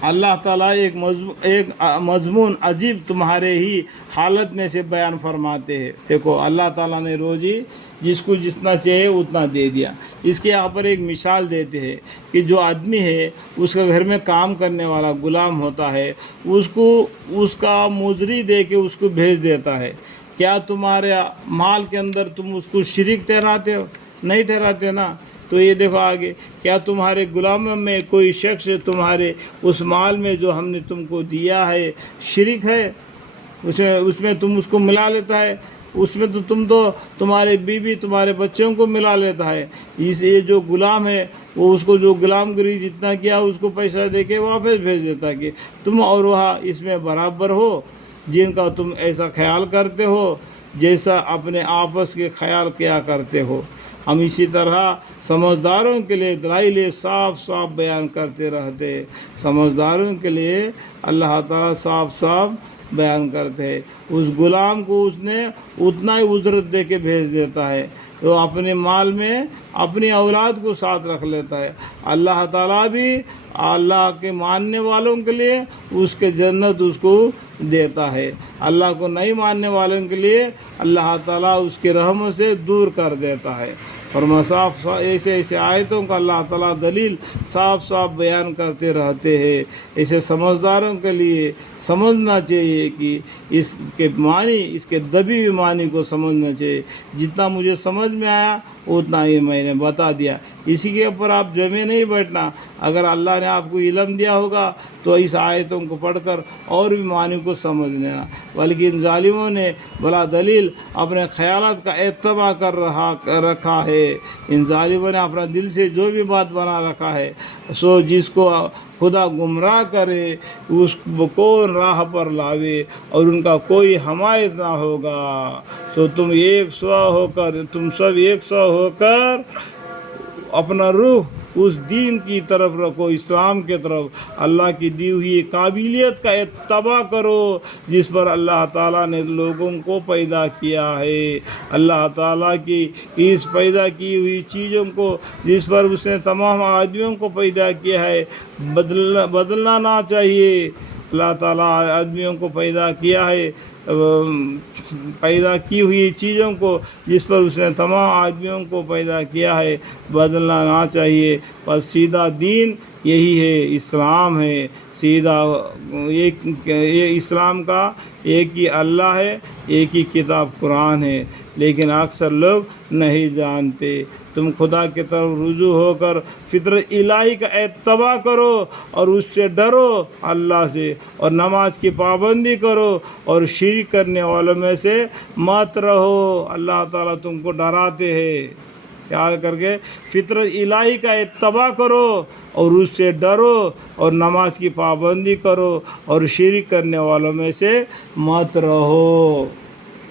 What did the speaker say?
اللہ تعالیٰ ایک مضمون عجیب تمہارے ہی حالت میں سے بیان فرماتے ہیں۔ دیکھو اللہ تعالیٰ نے روزی جس کو جتنا چاہیے اتنا دے دیا۔ اس کے یہاں پر ایک مثال دیتے ہیں کہ جو آدمی ہے اس کا گھر میں کام کرنے والا غلام ہوتا ہے، اس کو اس کا مزدوری دے کے اس کو بھیج دیتا ہے۔ کیا تمہارے مال کے اندر تم اس کو شریک ٹھہراتے ہو؟ نہیں ٹھہراتے نا۔ تو یہ دیکھو آگے، کیا تمہارے غلاموں میں کوئی شخص تمہارے اس مال میں جو ہم نے تم کو دیا ہے شریک ہے؟ اس میں تم اس کو ملا لیتا ہے؟ اس میں تو تمہارے بیوی تمہارے بچوں کو ملا لیتا ہے۔ یہ جو غلام ہے وہ اس کو جو غلام گری جتنا کیا اس کو پیسہ دے کے واپس بھیج دیتا ہے کہ تم اور وہاں اس میں برابر ہو، جن کا تم ایسا خیال کرتے ہو جیسا اپنے آپس کے خیال کیا کرتے ہو۔ ہم اسی طرح سمجھداروں کے لیے دلائل صاف صاف بیان کرتے رہتے ہیں۔ سمجھداروں کے لیے اللہ تعالیٰ صاف صاف بیان کرتے ہیں۔ اس غلام کو اس نے اتنا ہی اجرت دے کے بھیج دیتا ہے، وہ اپنے مال میں اپنی اولاد کو ساتھ رکھ لیتا ہے۔ اللہ تعالیٰ بھی اللہ کے ماننے والوں کے لیے اس کے جنت اس کو دیتا ہے، اللہ کو نہیں ماننے والوں کے لیے اللہ تعالیٰ اس کے رحمت سے دور کر دیتا ہے۔ اور صاف ایسے آیتوں کا اللہ تعالیٰ دلیل صاف صاف بیان کرتے رہتے ہیں۔ ایسے سمجھداروں کے لیے سمجھنا چاہیے کہ اس کے معنی، اس کے دبی ہوئی معنی کو سمجھنا چاہیے۔ جتنا مجھے سمجھ میں آیا اتنا ہی میں نے بتا دیا، اسی کے اوپر آپ جمے نہیں بیٹھنا۔ اگر اللہ نے آپ کو علم دیا ہوگا تو اس آیتوں کو پڑھ کر اور بھی معنی کو سمجھ لینا، بلکہ ان ظالموں نے بلا دلیل اپنے خیالات کا اتباع کر رکھا ہے۔ ان ظالموں نے اپنا دل سے جو بھی بات بنا رکھا ہے، سو جس کو خدا گمراہ کرے اس کو راہ پر لاوے اور ان کا کوئی حمایت نہ ہوگا۔ سو تم سب ایک سو ہو کر اپنا روح اس دین کی طرف رکھو، اسلام کی طرف۔ اللہ کی دی ہوئی قابلیت کا اتباع کرو جس پر اللہ تعالیٰ نے لوگوں کو پیدا کیا ہے۔ اللہ تعالیٰ کی اس پیدا کی ہوئی چیزوں کو جس پر اس نے تمام آدمیوں کو پیدا کیا ہے بدلنا نہ چاہیے۔ اللہ تعالیٰ آدمیوں کو پیدا کیا ہے، پیدا کی ہوئی چیزوں کو جس پر اس نے تمام آدمیوں کو پیدا کیا ہے بدلنا نہ چاہیے۔ بس سیدھا دین یہی ہے، اسلام ہے سیدھا۔ یہ اسلام کا ایک ہی اللہ ہے، ایک ہی کتاب قرآن ہے، لیکن اکثر لوگ نہیں جانتے۔ تم خدا کی طرف رجوع ہو کر فطرت الہی کا اتباع کرو اور اس سے ڈرو اللہ سے، اور نماز کی پابندی کرو اور شرک کرنے والوں میں سے مت رہو۔ اللہ تعالیٰ تم کو ڈراتے ہیں، خیال کر کے فطرت الہی کا اتباع کرو اور اس سے ڈرو اور نماز کی پابندی کرو اور شرک کرنے والوں میں سے مت رہو۔